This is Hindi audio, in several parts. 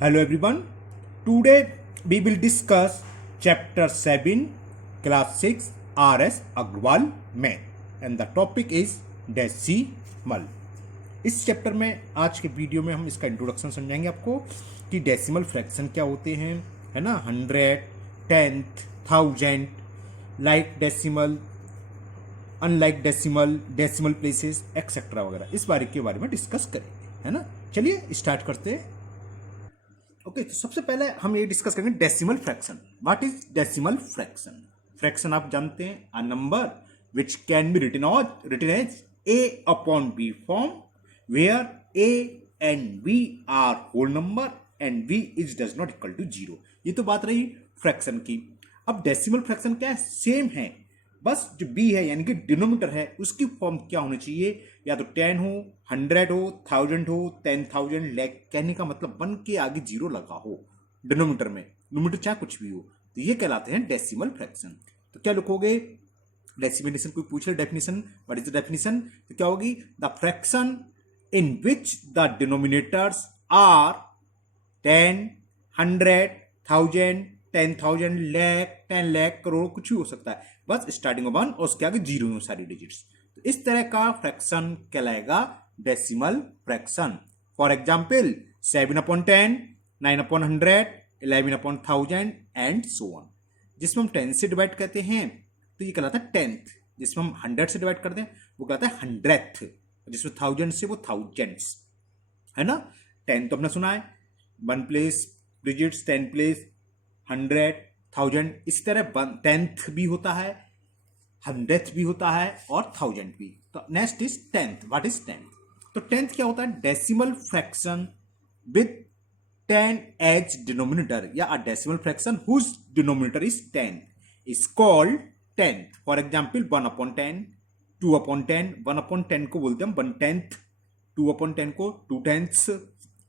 Hello everyone. Today we will discuss chapter 7 class 6 RS Agrawal math and the topic is decimal. इस चैप्टर में आज के वीडियो में हम इसका इंट्रोडक्शन समझाएंगे आपको कि डेसिमल फ्रैक्शन क्या होते हैं, है ना, 100, 10th, 1000, like decimal, unlike decimal, decimal places etcetera वगैरह इस के बारे में डिस्कस करेंगे, है ना। चलिए स्टार्ट करते हैं। ओके, तो सबसे पहले हम ये डिस्कस करेंगे decimal fraction. What is decimal fraction? Fraction आप जानते हैं, a number which can be written as a upon b form where a and b are whole number and b is does not equal to 0। ये तो बात रही फ्रैक्शन की। अब डेसिमल फ्रैक्शन क्या है? सेम है, बस जो b है यानी कि डिनोमिनेटर है उसकी फॉर्म क्या होनी चाहिए, या तो 10 हो, 100 हो, 1000 हो, 10,000 लाख। कहने का मतलब 1 के आगे 0 लगा हो डिनोमिनेटर में, डिनोमिनेटर चाहे कुछ भी हो, तो ये कहलाते हैं डेसिमल फ्रैक्शन। तो क्या लिखोगे? डेसिमल कोई पूछ रहे definition, what is the definition, तो क्या होगी? The fraction in which the denominators are 10, 100, 1000, 10,000, lakh, 10 lakh, crore, कुछ भी हो सकता है, बस स्टार्टिंग में 1 और उसके आगे 0 हो सारी डिजिट्स। तो इस तरह का फ्रैक्शन कहलाएगा decimal fraction. For example 7/10, 9/100, 11/1000 and so on. जिसमें हम 10 से डिवाइड करते हैं तो ये कहलाता है 10th। जिसमें हम 100 से डिवाइड करते हैं वो कहलाता है 100th। जिसमें 1000 से वो thousands, है ना। 10 तो हमने सुना है, 1 प्लेस डिजिट्स, 10 प्लेस 100, 1000। इस तरह 10th भी होता है, 100th भी होता है और 1000 भी। तो next is 10th। What is 10th? तो 10th क्या होता है? Decimal fraction with 10 as denominator, या a decimal fraction whose denominator is 10 is called 10th। For example 1/10, 2/10। 1/10 को बोलते हैं 1/10, 2/10 को 2/10,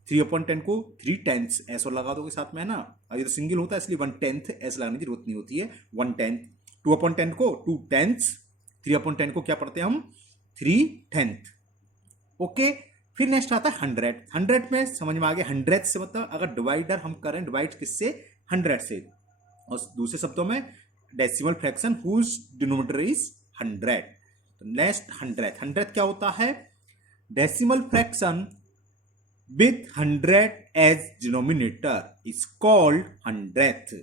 3/10 को 3/10। ऐसा लगा दोगे साथ में, है ना। अगर तो सिंगल होता है इसलिए 1/10 ऐसा लगाने की जरूरत नहीं होती है। 1/10, 2/10 को 2/10, 3/10 को क्या पढ़ते हैं हम? 3/10। ओके, फिर नेक्स्ट आता है 100। 100 में समझ में आ गया, 100 से मतलब अगर डिवाइडर हम करें, डिवाइड किससे? 100 से। और दूसरे शब्दों में decimal fraction whose denominator is 100। तो नेक्स्ट 100 क्या होता है? Decimal fraction with 100 as denominator is called 100th।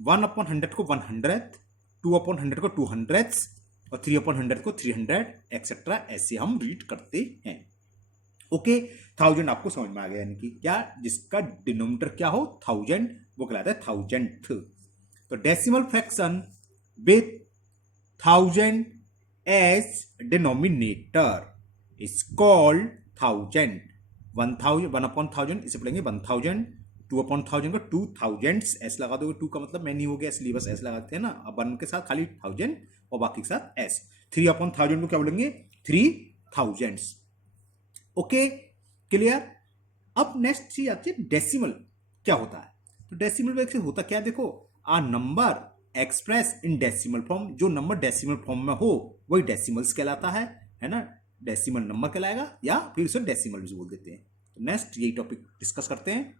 1/100 को 100th, 2/100 को 200th और 3/100 को 300 एक्सेट्रा, ऐसे हम रीड करते हैं। ओके, 1000 आपको समझ में आ गया, यानी कि क्या? जिसका डिनोमिनेटर क्या हो 1000 वो कहलाता है 1000th। तो decimal fraction with 1000 as denominator is called 1000। 1/1000 इसे पढ़ेंगे 1000, 2/1000 को 2000 एस लगा दोगे। 2 का मतलब मैनी हो गया इसलिए बस एस लगाते हैं ना। अब 1 के साथ खाली 1000 और बाकी के साथ एस। 3/1000 को क्या बोलेंगे? 3000। Okay, clear. अब नेक्स्ट चीज आती है डेसिमल क्या होता है। तो डेसिमल में होता क्या है, देखो, a number express in decimal form. जो नंबर डेसिमल फॉर्म में हो वही डेसिमल्स कहलाता है ना। डेसिमल नंबर कहलाएगा या फिर उसे डेसिमल भी बोल देते हैं। तो नेक्स्ट यही टॉपिक डिस्कस करते हैं,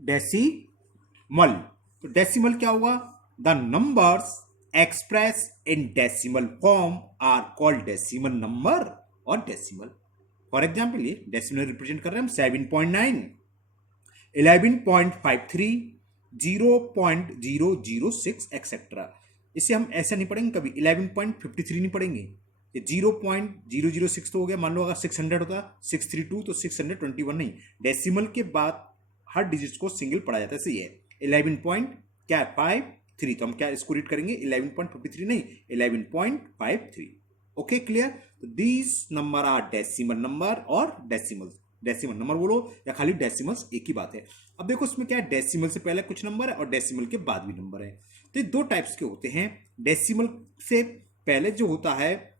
डेसिमल। तो डेसिमल क्या हुआ? The numbers express in decimal form are called decimal number और डेसिमल। फॉर एग्जाम्पल ये डेसिमल रिप्रेजेंट कर रहे हैं हम 7.9, 11.53, 0.006 एक्सेट्रा। इसे हम ऐसे नहीं पढ़ेंगे कभी, 11.53 नहीं पढ़ेंगे। ये 0.006 तो हो गया। मान लो अगर 600 होता 632 तो 621 नहीं। डेसिमल के बाद हर डिजिट को सिंगल पढ़ा जाता है। सही है, 11.53। तो हम क्या इसको रीड करेंगे? 11.53 नहीं, 11.53। Okay, clear. तो these numbers are decimal number और डेसिमल्स। डेसिमल नंबर बोलो या खाली डेसिमल्स, एक ही बात है। अब देखो इसमें क्या है, डेसिमल से पहले कुछ नंबर है और डेसिमल के बाद भी नंबर है। तो ये 2 टाइप्स के होते हैं। डेसिमल से पहले जो होता है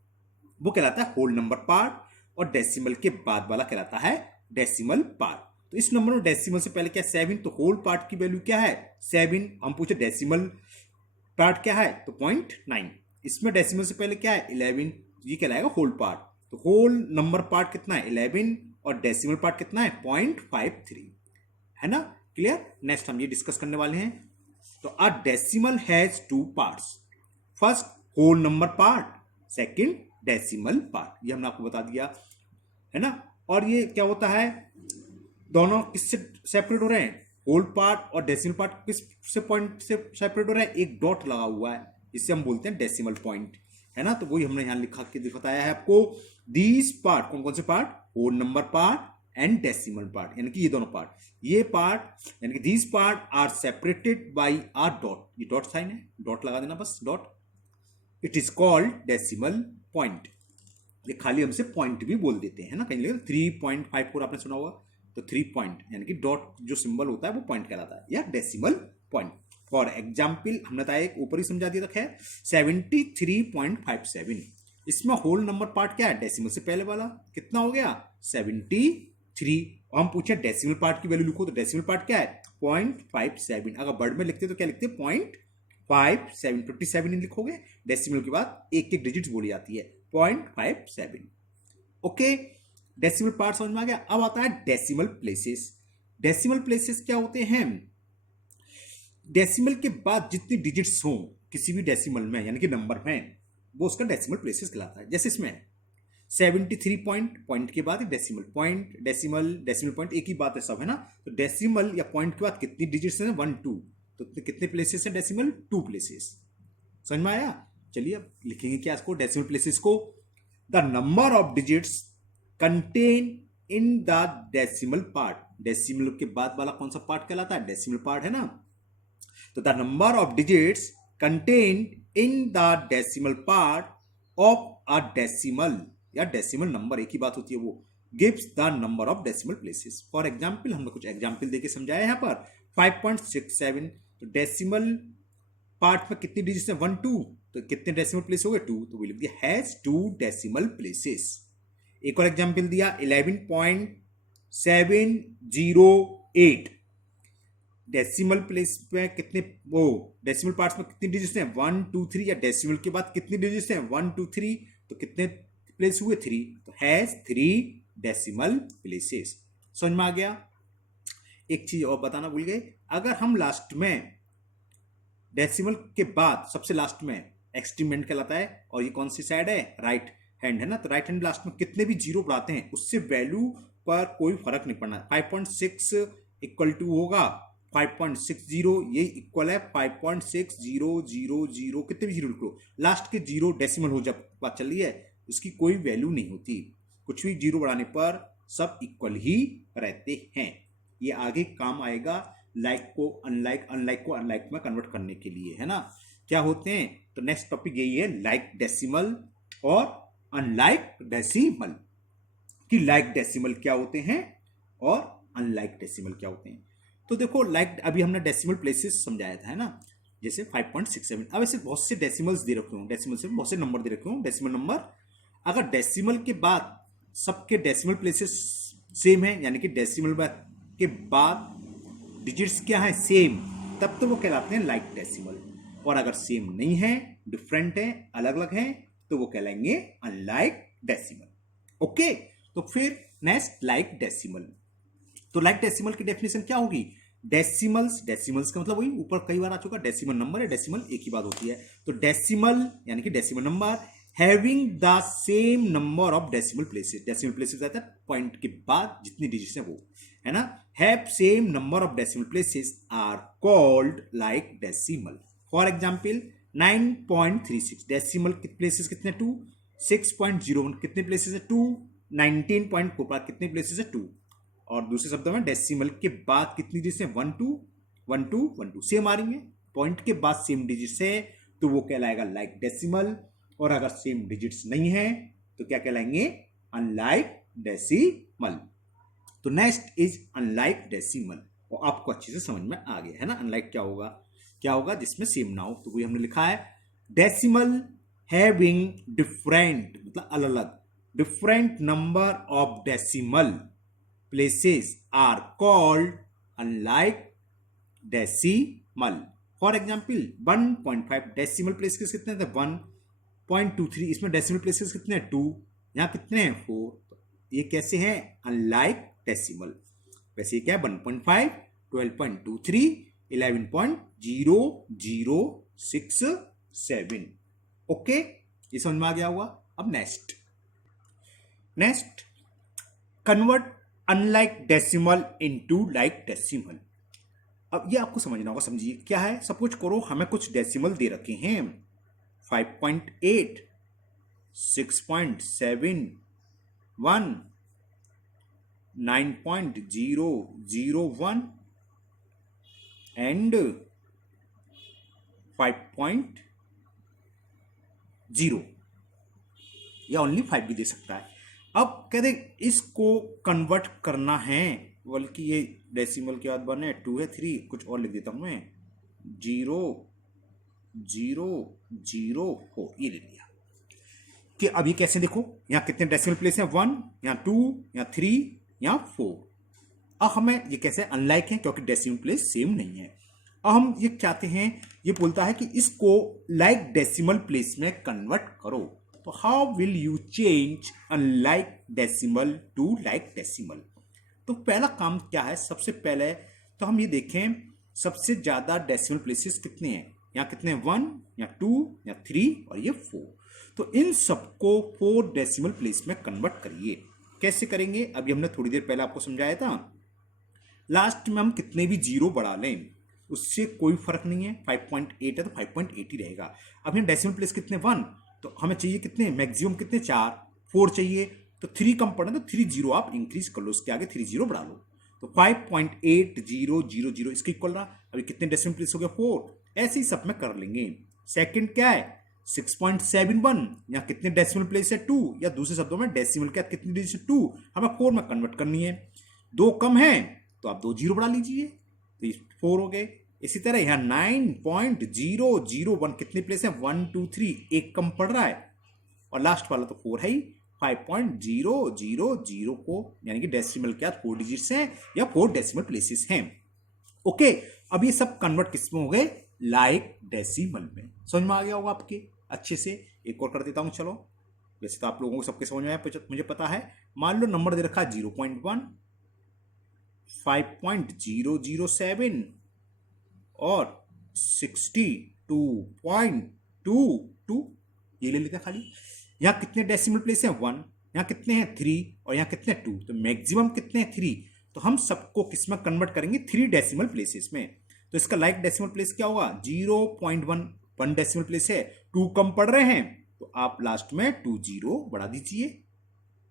वो कहलाता है होल नंबर पार्ट, और डेसिमल के बाद वाला कहलाता है डेसिमल पार्ट। तो इस नंबर में डेसिमल से पहले क्या? 7। तो होल पार्ट की वैल्यू क्या है? 7। हम पूछे डेसिमल पार्ट क्या है, तो 0.9। इसमें डेसिमल से पहले क्या है? 11। ये कहलाएगा होल पार्ट। तो होल नंबर पार्ट कितना है? 11 और डेसिमल पार्ट कितना है? 0.53, है ना। क्लियर। नेक्स्ट हम ये डिस्कस करने वाले हैं। तो a decimal has two parts, first whole number part, second decimal part, ये हमने आपको बता दिया है ना। और ये क्या होता है, दोनों किससे सेपरेट हो रहे हैं, होल पार्ट और डेसिमल पार्ट किस से पॉइंट से सेपरेट हो रहा है, एक डॉट लगा हुआ है, इससे हम बोलते हैं डेसिमल पॉइंट, है ना। तो वही हमने यहां लिखा के बताया है आपको। दीज पार्ट, कौन कौन से part, whole number part and decimal part, यानी कि ये दोनों पार्ट, ये पार्ट यानी कि these part are separated by a dot, ये डॉट साइन है, डॉट लगा देना बस, dot. It is called decimal point, ये खाली हमसे पॉइंट भी बोल देते हैं ना, कहीं लिखा 3.54 आपने सुना होगा, तो 3 पॉइंट यानी कि डॉट जो सिंबल होता है वो पॉइंट कहलाता है, या डेसिमल पॉइंट। फॉर एग्जाम्पल हमने बताया, एक ऊपर ही समझा दिया था, खैर 73.57, इसमें होल नंबर पार्ट क्या है, डेसिमल से पहले वाला कितना हो गया 73, और हम पूछे डेसिमल पार्ट की वैल्यू लिखो, तो डेसिमल पार्ट क्या है 0.57, अगर वर्ड में लिखते तो क्या लिखते 0.57, 57 लिखोगे, डेसिमल के बाद एक एक डिजिट बोली जाती है 0.57। ओके, डेसिमल पार्ट समझ में आ गया। अब आता है डेसिमल प्लेसेस। डेसिमल प्लेसेस क्या होते हैं, डेसिमल के बाद जितनी डिजिट्स हों किसी भी डेसिमल में, यानी कि नंबर में, वो उसका डेसिमल प्लेसेस कहलाता है। जैसे इसमें 73 पॉइंट के बाद डेसिमल पॉइंट, डेसिमल पॉइंट एक ही बात है सब, है ना। तो डेसिमल या पॉइंट के बाद कितनी डिजिट्स हैं, 1 2, तो कितने प्लेसेस हैं डेसिमल, 2 प्लेसेस। समझ में आया। चलिए अब लिखेंगे क्या इसको, डेसिमल प्लेसेस को, the number of digits contain in the decimal part, decimal के बाद वाला कौन सा पार्ट कहलाता है, डेसिमल पार्ट, है ना। तो the number of digits contained in the decimal part of a decimal, या डेसिमल नंबर एक ही बात होती है, वो gives the number of decimal places. For example हमने कुछ एग्जाम्पल देके समझाया यहाँ पर, 5.67, तो डेसिमल पार्ट में कितनी डिजिट्स हैं 1 2, तो कितने डेसिमल प्लेस हो गए 2, तो वो लिख दिया हैज 2 डेसिमल प्लेसेस। एक और एग्जाम्पल दिया 11.708, डेसिमल प्लेस में कितने, वो डेसिमल पार्ट्स में कितनी डिजिट्स हैं 1 2 3, या डेसिमल के बाद कितनी डिजिट्स हैं 1 2 3, तो कितने प्लेस हुए 3, तो हैज 3 डेसिमल प्लेसेस। समझ में आ गया। एक चीज और बताना भूल गए, अगर हम लास्ट में डेसिमल के बाद सबसे लास्ट में एक्सट्रीमेंट कहलाता है, और ये कौन सी साइड है, राइट हैंड, है ना। तो राइट हैंड लास्ट में कितने भी जीरो बढ़ाते हैं उससे वैल्यू पर कोई फर्क नहीं पड़ना। 5.6 इक्वल टू होगा 5.60, ये इक्वल है 5.6000, कितने भी जीरो लिख लो, लास्ट के जीरो डेसिमल हो जब बात चल रही है उसकी कोई वैल्यू नहीं होती, कुछ भी जीरो बढ़ाने पर सब इक्वल ही रहते हैं। ये आगे काम आएगा लाइक को अनलाइक, अनलाइक को अनलाइक में कन्वर्ट करने के लिए, है ना। क्या होते हैं, तो नेक्स्ट टॉपिक यही है, लाइक डेसिमल और अनलाइक डेसिमल, कि लाइक डेसिमल क्या होते हैं और अनलाइक डेसिमल क्या होते हैं। तो देखो लाइक अभी हमने डेसिमल प्लेसेस समझाया था, है ना, जैसे 5.67। अब ऐसे बहुत से डेसिमल्स दे रखे हूँ, डेसिमल से बहुत से नंबर दे रखे हूँ, डेसिमल नंबर, अगर डेसिमल के बाद सबके डेसिमल प्लेसेस सेम है, यानी कि डेसिमल के बाद डिजिट्स क्या है सेम, तब तो वो कहलाते हैं लाइक डेसिमल, और अगर सेम नहीं है, डिफरेंट है, अलग अलग है, तो वो कहलाएंगे अनलाइक डेसिमल। ओके, तो फिर नेक्स्ट लाइक डेसिमल। तो लाइक डेसिमल की डेफिनेशन क्या होगी, डेसिमल्स, डेसिमल्स का मतलब वही ऊपर कई बार आ चुका, डेसिमल नंबर है, डेसिमल एक ही बात होती है। तो डेसिमल यानी कि decimal number having the same number of decimal places, decimal places आता है पॉइंट के बाद जितनी डिजिट्स हैं वो, है ना, have same number of decimal places are called like decimal. For example 9.36, decimal places कितने 2, 6.01 कितने प्लेसेस है 2, 19.4 कितने प्लेसेस है 2, और दूसरे शब्दों में डेसिमल के बाद कितनी डिजिट्स हैं 1 2 1 2 1 2, सेम आ रही है, पॉइंट के बाद सेम डिजिट्स है तो वो कहलाएगा लाइक डेसिमल, और अगर सेम डिजिट्स नहीं है तो क्या कहलाएंगे अनलाइक डेसिमल। तो नेक्स्ट इज अनलाइक डेसिमल, और आपको अच्छे से समझ में आ गया है ना, अनलाइक क्या होगा, क्या होगा जिसमें सेम ना हो, तो वही हमने लिखा है डेसिमल हैविंग डिफरेंट, मतलब अलग अलग, different number of decimal places are called unlike decimal. For example 1.5 decimal places कितने थे 1.23, इसमें डेसिमल प्लेसेस कितने हैं 2, यहाँ कितने हैं 4, ये कैसे हैं अनलाइक डेसिमल। वैसे क्या है 1.5 12.23, 11.0067. ओके, ये समझ में आ गया होगा। अब next convert unlike decimal into like decimal. अब ये आपको समझना होगा, समझिए क्या है। सपोज करो हमें कुछ डेसिमल दे रखे हैं 5.8, 6.7, 1, 9.001 एंड 5.0 या ओनली 5 भी दे सकता है। अब कहते इसको कन्वर्ट करना है, बल्कि ये डेसिमल के बाद 1 है, 2 है, 3, कुछ और लिख देता हूं मैं, 0, 0, 0 हो, ये ले लिया। कि अब ये कैसे देखो, यहाँ कितने डेसिमल प्लेस हैं, 1, यहाँ 2, यहाँ 3, यहाँ 4। अब हमें ये कैसे अनलाइक है, क्योंकि डेसिमल प्लेस सेम नहीं है। अब हम ये चाहते हैं, ये बोलता है कि इसको लाइक डेसिमल प्लेस में कन्वर्ट करो। तो how will you change unlike decimal to like decimal. तो पहला काम क्या है, सबसे पहले तो हम ये देखें सबसे ज्यादा डेसिमल प्लेसेस कितने हैं। यहाँ कितने, 1, यहाँ 2, यहाँ 3 और ये 4। तो इन सबको 4 डेसिमल प्लेस में कन्वर्ट करिए। कैसे करेंगे, अभी हमने थोड़ी देर पहले आपको समझाया था। लास्ट में हम कितने भी जीरो बढ़ा लें उससे कोई फर्क नहीं है। 5.8 है तो 5.8 ही रहेगा। अब यहाँ डेसिमल प्लेस कितने, 1, तो हमें चाहिए कितने, मैक्सिमम कितने, 4, 4 चाहिए। तो 3 कम पड़े तो 3 जीरो आप इंक्रीज कर लो, उसके आगे 3 जीरो बढ़ा लो। तो 5.8000 इसके इक्वल रहा। अभी कितने डेसिमल प्लेस हो गया, 4। ऐसे ही सब में कर लेंगे। सेकंड क्या है, 6.71, यहाँ कितने डेसिमल प्लेस है, 2, या दूसरे शब्दों में डेसिमल क्या कितनी डिजिट, 2, हमें 4 में कन्वर्ट करनी है। 2 कम है तो आप 2 जीरो बढ़ा लीजिए, तो ये 4 हो गए। इसी तरह यहाँ 9.001 कितने प्लेस है, 1, 2, 3, एक कम पड़ रहा है, और लास्ट वाला तो 4 है ही। 5.000 को यानी कि डेसिमल क्या 4 डिजिट्स हैं या 4 डेसिमल प्लेसेस हैं। ओके, अब ये सब कन्वर्ट किस में हो गए, लाइक डेसिमल में। समझ में आ गया होगा आपके अच्छे से। एक और कर देता हूं, चलो। वैसे तो आप लोगों को सबके समझ में आया, मुझे पता है। मान लो नंबर दे रखा है 0.1, 5.007 और 62.22, ये ले लेते हैं खाली। यहाँ कितने डेसिमल प्लेस हैं, 1, यहाँ कितने हैं, 3, और यहाँ कितने, 2, तो मैक्सिमम कितने हैं, 3। तो हम सबको किस में कन्वर्ट करेंगे, 3 डेसिमल प्लेसेस में। तो इसका लाइक डेसिमल प्लेस क्या होगा, 0.1 डेसिमल प्लेस है, 2 कम पड़ रहे हैं, तो आप लास्ट में 2 जीरो बढ़ा दीजिए।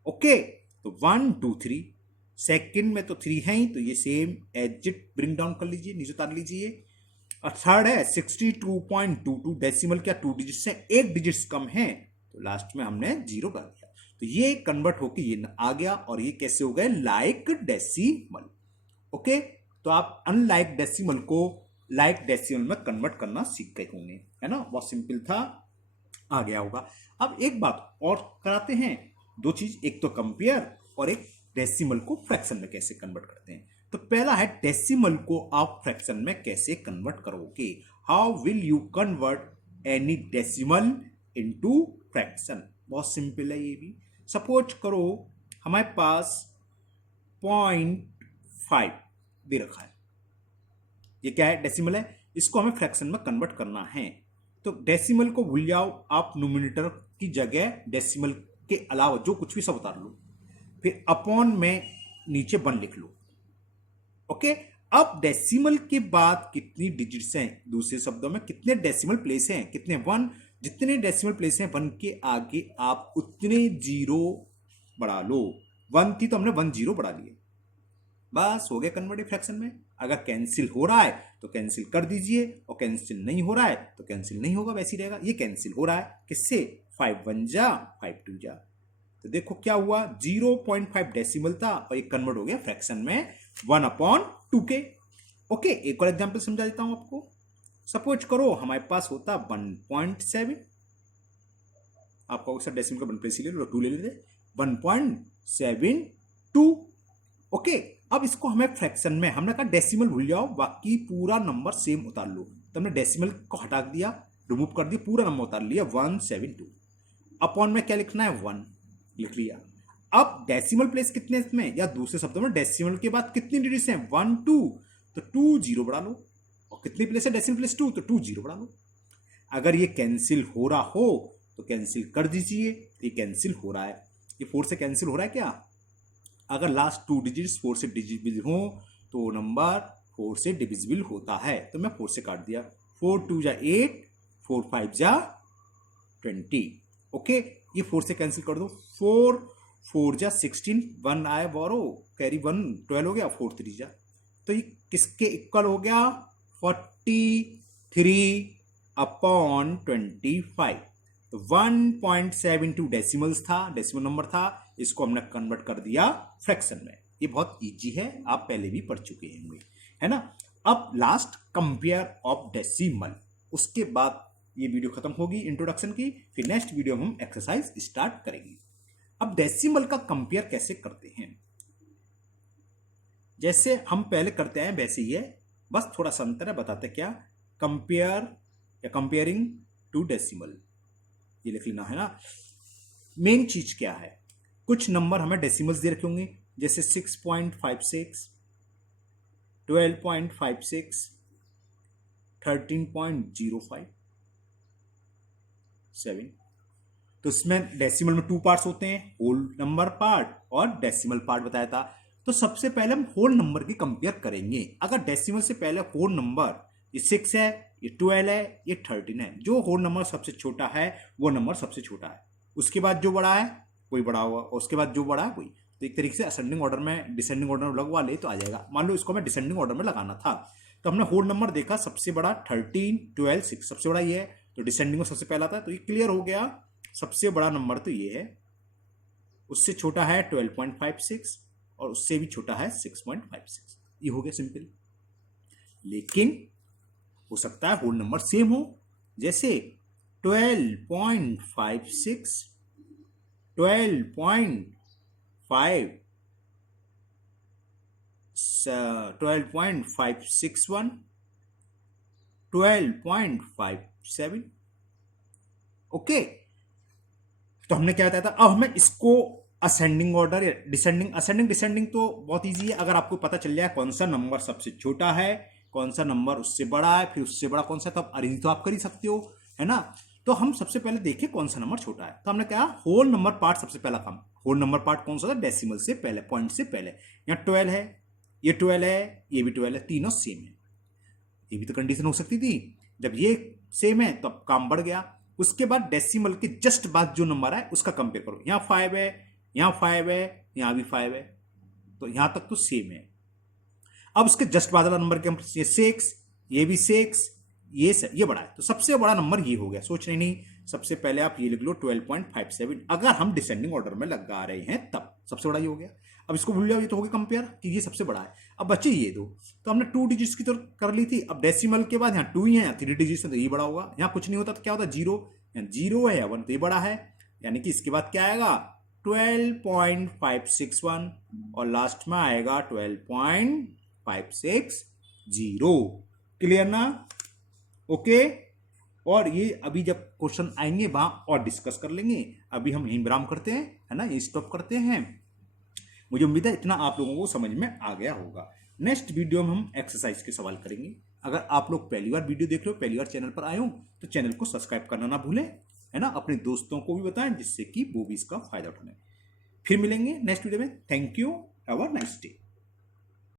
ओके, तो 1, 2, 3, सेकंड में तो 3 है ही, तो ये सेम एजिट ब्रिंग डाउन कर लीजिए, नीचे उतार लीजिए। और थर्ड है 62.22 डेसिमल क्या 2 डिजिट्स है, 1 डिजिट्स कम है, तो लास्ट में हमने 0 कर दिया। तो ये कन्वर्ट होके ये आ गया, और ये कैसे हो गए, लाइक डेसिमल। ओके, तो आप अनलाइक डेसिमल को लाइक डेसिमल में कन्वर्ट करना सीख गए होंगे, है ना। बहुत सिंपल था, आ गया होगा। अब एक बात और कराते हैं, 2 चीज, एक तो कंपेयर और एक डेसिमल को फ्रैक्शन में कैसे कन्वर्ट करते हैं। तो पहला है डेसिमल को आप फ्रैक्शन में कैसे कन्वर्ट करोगे। How will you convert any decimal into fraction. बहुत सिंपल है ये भी। सपोज करो हमारे पास 0.5 दे रखा है, ये क्या है, डेसिमल है, इसको हमें फ्रैक्शन में कन्वर्ट करना है। तो डेसिमल को भूल जाओ आप, न्यूमरेटर की जगह डेसिमल के अलावा जो कुछ भी सब उतार लो, फिर अपॉन में नीचे 1 लिख लो। ओके, अब डेसिमल के बाद कितनी डिजिट्स हैं, दूसरे शब्दों में कितने डेसिमल प्लेस हैं, कितने, 1। जितने डेसिमल प्लेस हैं 1 के आगे आप उतने जीरो बढ़ा लो। 1 थी तो हमने 1 जीरो बढ़ा लिए, बस हो गया कन्वर्ट फ्रैक्शन में। अगर कैंसिल हो रहा है तो कैंसिल कर दीजिए, और कैंसिल नहीं हो रहा है तो कैंसिल नहीं होगा, वैसे ही रहेगा। ये कैंसिल हो रहा है किससे, 5 1 जा 5 2 जा। तो देखो क्या हुआ, 0.5 डेसिमल था और ये कन्वर्ट हो गया फ्रैक्शन में 1/2 के। ओके, एक और एग्जांपल समझा देता हूं आपको। सपोज करो हमारे पास होता 1.7, आपका सर डेसिमल का 1 प्लेस ही ले लो, 2 ले लेते, 1.72। ओके, अब इसको हमें फ्रैक्शन में, हमने कहा डेसिमल भूल जाओ, बाकी पूरा नंबर सेम उतार लो। तो हमने डेसिमल को हटा दिया, रिमूव कर दिया, पूरा नंबर उतार लिया 172। अपॉन में क्या लिखना है, 1 लिख लिया। अब डेसिमल प्लेस कितने इसमें, या दूसरे शब्दों में डेसिमल के बाद कितनी डिजिट्स हैं, 1 2, तो 2 जीरो बढ़ा लो, और कितनी प्लेस है डेसिमल प्लेस 2, तो 2 जीरो बढ़ा लो। अगर ये कैंसिल हो रहा हो तो कैंसिल कर दीजिए, ये कैंसिल हो रहा है, ये 4 से कैंसिल हो रहा है क्या? अगर लास्ट 2 डिजिट्स 4 से डिविजिबल हो तो नंबर 4 से डिविजिबल होता है, तो मैं 4 से काट दिया, 4 2 जा 8, 4 5 जा 20। ओके, ये 4 से कैंसिल कर दो, 4 4 जा 16, 1 आया बोरो, कैरी 1 12 हो गया, 4 3 जा, तो ये किसके इक्वल हो गया? 43 अपॉन 25। तो 1.72 डेसिमल्स था, डेसिमल नंबर था, इसको हमने कन्वर्ट कर दिया फ्रैक्शन में। ये बहुत इजी है, आप पहले भी पढ़ चुके होंगे, है ना। अब लास्ट कंपेयर ऑफ डेसिमल, उसके बाद ये वीडियो खत्म होगी इंट्रोडक्शन की, फिर नेक्स्ट वीडियो में हम एक्सरसाइज स्टार्ट करेंगे। अब डेसिमल का कंपेयर कैसे करते हैं, जैसे हम पहले करते हैं वैसे ही है, बस थोड़ा सा अंतर है, बताते क्या, कंपेयर या कंपेयरिंग टू डेसिमल, ये लिख लेना है ना। मेन चीज क्या है, कुछ नंबर हमें डेसिमल्स दे रखे होंगे, जैसे 6.56, 12.56, 13.05, 7। तो इसमें डेसिमल में 2 पार्ट्स होते हैं, होल नंबर पार्ट और डेसिमल पार्ट बताया था। तो सबसे पहले हम होल नंबर की कंपेयर करेंगे। अगर डेसिमल से पहले होल नंबर, ये 6 है, ये 12 है, ये 13 है, जो होल नंबर सबसे छोटा है वो नंबर सबसे छोटा है, उसके बाद जो बड़ा है वही बड़ा होगा, और उसके बाद जो बड़ा है वही। तो एक तरीके से असेंडिंग ऑर्डर में डिसेंडिंग ऑर्डर में लगवा ले तो आ जाएगा। मान लो इसको हमें डिसेंडिंग ऑर्डर में लगाना था, तो हमने होल नंबर देखा, सबसे बड़ा 13, 12, 6 सबसे बड़ा ये है, तो डिसेंडिंग में सबसे पहला था, तो ये क्लियर हो गया, सबसे बड़ा नंबर तो ये है, उससे छोटा है 12.56 और उससे भी छोटा है 6.56, ये हो गया सिंपल। लेकिन हो सकता है होल नंबर सेम हो, जैसे 12.56, 12.5, 12.561, 12.57। ओके, तो हमने क्या बताया था, अब हमें इसको असेंडिंग ऑर्डर या डिसेंडिंग, असेंडिंग डिसेंडिंग तो बहुत इजी है, अगर आपको पता चल जाए कौन सा नंबर सबसे छोटा है, कौन सा नंबर उससे बड़ा है, फिर उससे बड़ा कौन सा, तो आप अरेंज तो आप कर ही सकते हो, है ना। तो हम सबसे पहले देखें कौन सा नंबर छोटा है, तो हमने कहा होल नंबर पार्ट सबसे पहला काम, होल नंबर पार्ट कौन सा था, डेसिमल से पहले, पॉइंट से पहले। यहाँ 12 है, ये 12 है, ये भी 12 है, तीनों सेम है, ये भी तो कंडीशन हो सकती थी, जब ये सेम है तो अब काम बढ़ गया। उसके बाद डेसिमल के जस्ट बाद जो नंबर है उसका कंपेयर करो, यहाँ 5 है, यहाँ 5 है, यहाँ भी 5 है, तो यहां तक तो सेम है। अब उसके जस्ट बाद वाला नंबर के 6, ये भी 6, ये बड़ा है, तो सबसे बड़ा नंबर ये हो गया, सोच रहे नहीं, सबसे पहले आप ये लिख लो 12.57, अगर हम डिसेंडिंग ऑर्डर में लगा रहे हैं तब सबसे बड़ा ये हो गया। अब इसको भूल जाओ, ये तो हो गया कंपेयर कि ये सबसे बड़ा है। अब बच्चे ये दो, तो हमने 2 डिजिट्स की तो कर ली थी, अब डेसिमल के बाद यहाँ 2 ही है, यहाँ 3 डिजिट्स है, तो ये बड़ा होगा, यहाँ कुछ नहीं होता तो क्या होता, 0, यहाँ 0 है या 1, तो ये बड़ा है, यानी कि इसके बाद क्या आएगा 12.561 और लास्ट में आएगा 12.560। क्लियर ना? ओके, और ये अभी जब क्वेश्चन आएंगे वहां और डिस्कस कर लेंगे, अभी हम यहीं विराम करते हैं, है ना, ये स्टॉप करते हैं। मुझे उम्मीद है इतना आप लोगों को समझ में आ गया होगा। नेक्स्ट वीडियो में हम एक्सरसाइज के सवाल करेंगे। अगर आप लोग पहली बार वीडियो देख रहे हो, पहली बार चैनल पर आए हो, तो चैनल को सब्सक्राइब करना ना भूलें, है ना, अपने दोस्तों को भी बताएं जिससे कि वो भी इसका फायदा उठाएं। फिर मिलेंगे नेक्स्ट वीडियो में। Thank you, have a nice day.